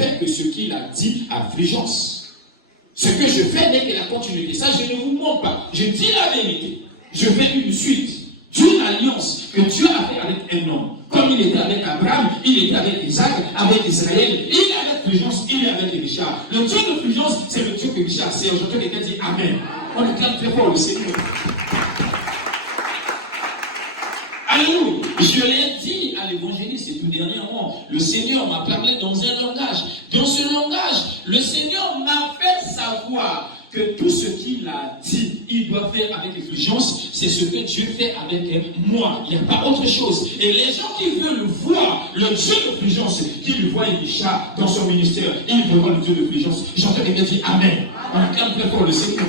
fais que ce qu'il a dit à Fulgence. Ce que je fais n'est que la continuité. Ça, je ne vous mens pas. Je dis la vérité. Je fais une suite d'une alliance que Dieu a fait avec un homme. Comme il était avec Abraham, il était avec Isaac, avec Israël, il est avec Fulgence, il est avec Richard. Le Dieu de Fulgence, c'est le Dieu que Richard sert. J'entends quelqu'un dire Amen. On acclame très fort le Seigneur. Alléluia. Je l'ai dit à l'évangéliste tout dernièrement. Le Seigneur m'a parlé dans un langage. Dans ce langage, le Seigneur m'a fait savoir que tout ce qu'il a dit, il doit faire avec Fulgence, c'est ce que Dieu fait avec moi. Il n'y a pas autre chose. Et les gens qui veulent voir le Dieu de Fulgence, qui lui voient Elisha dans son ministère, ils veulent voir le Dieu de Fulgence. J'entends quelqu'un dire Amen. On acclame très fort le Seigneur.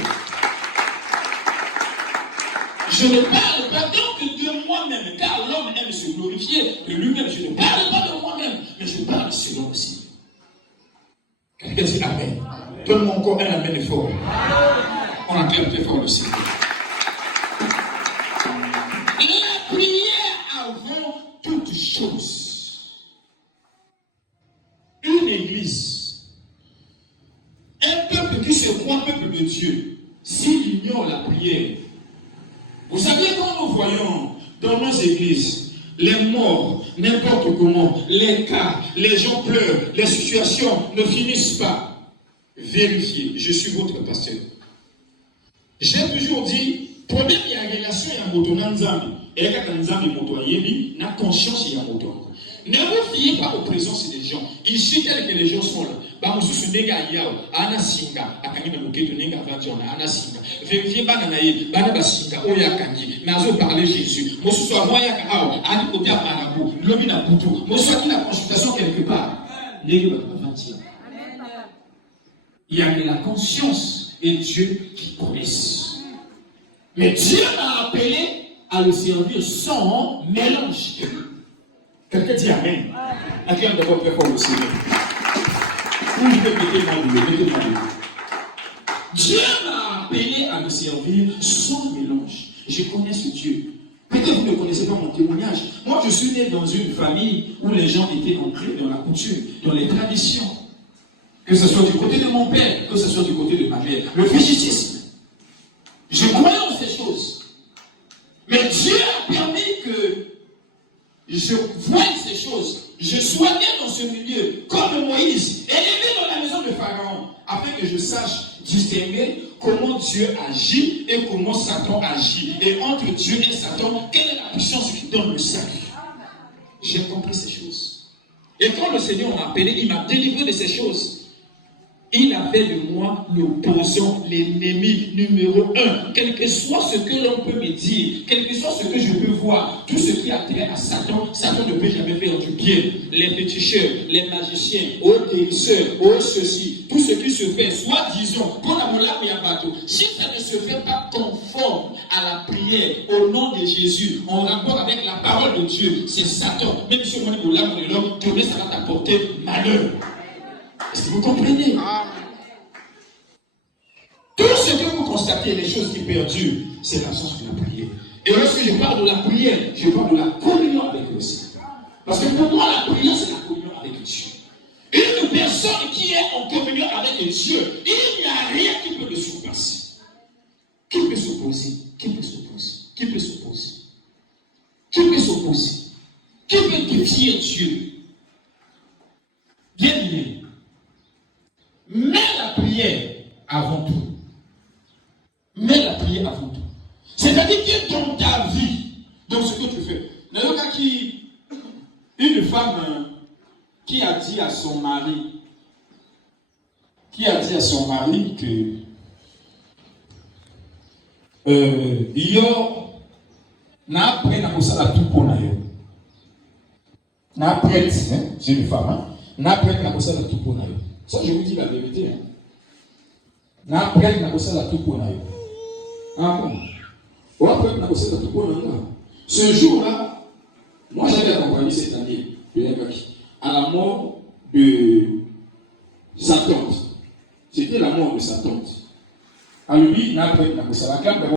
Je ne parle pas donc de moi-même, car l'homme aime se glorifier de lui-même. Je ne parle pas de moi-même, mais je parle selon le Seigneur. Quelqu'un dit Amen. Donne-moi encore un Amen fort. On acclame très fort le Seigneur. La prière avant toute chose. Une église, un peuple qui se croit peuple de Dieu, s'il ignore la prière. Vous savez, quand nous voyons dans nos églises les morts, n'importe comment, les cas, les gens pleurent, les situations ne finissent pas. Vérifiez, je suis votre pasteur. J'ai toujours dit, problème il y a relation à moto nanzambi. Et quand nanzambi moto yebi, na conscience il y a moto. Ne vous fiez pas aux présences des gens. Ici, tels que les gens sont là. Bamususu nega yao, ana singa, akangina muketo nega vanjona, ana singa. Vérifiez bana naye, bana basinga, oya kangi. Nazo parler Jésus. Mosusu amoya ka ao, ani kotia marabu, lobi na butu. Mosusu aki la consultation quelque part. Nega vanjona. Il y a que la conscience et Dieu qui connaissent. Mais Dieu m'a appelé à le servir sans mélange. Quelqu'un dit Amen. Acclame d'abord très fort le Seigneur. Dieu m'a appelé à le servir sans mélange. Je connais ce Dieu. Peut-être vous ne connaissez pas mon témoignage. Moi, je suis né dans une famille où les gens étaient entrés dans la coutume, dans les traditions. Que ce soit du côté de mon père, que ce soit du côté de ma mère. Le fétichisme. Je croyais en ces choses. Mais Dieu a permis que je voie ces choses. Je sois né dans ce milieu, comme Moïse, élevé dans la maison de Pharaon, afin que je sache distinguer comment Dieu agit et comment Satan agit. Et entre Dieu et Satan, quelle est la puissance qui donne le salut. J'ai compris ces choses. Et quand le Seigneur m'a appelé, il m'a délivré de ces choses. Il avait de moi l'opposant, l'ennemi numéro 1. Quel que soit ce que l'on peut me dire, quel que soit ce que je peux voir, tout ce qui a trait à Satan, Satan ne peut jamais faire du bien. Les féticheurs, les magiciens, aux guérisseurs, aux ceci, tout ce qui se fait, soit disons, si ça ne se fait pas conforme à la prière au nom de Jésus, en rapport avec la parole de Dieu, c'est Satan. Même si on est de l'âme de l'homme, ça va t'apporter malheur. Est-ce que vous comprenez? Tout ce que vous constatez, les choses qui perdurent, c'est l'absence de la prière. Et lorsque je parle de la prière, je parle de la communion avec le Seigneur. Parce que pour moi, la prière, c'est la communion avec Dieu. Une personne qui est en communion avec Dieu, il n'y a rien qui peut le surpasser. Qui peut s'opposer? Qui peut s'opposer? Qui peut s'opposer? Qui peut s'opposer? Qui peut défier Dieu? Bien aimé. Mets la prière avant tout. Mets la prière avant tout. C'est-à-dire que dans ta vie, dans ce que tu fais, une femme qui a dit à son mari, que yo n'a après na kosala tout pour nayo. N'a après, c'est une femme, n'a après na kosala tout pour nayo. Ça, je vous dis la vérité. Après, ce jour-là, moi j'avais accompagné cette année à la mort de sa tante. C'était la mort de sa tante. À lui,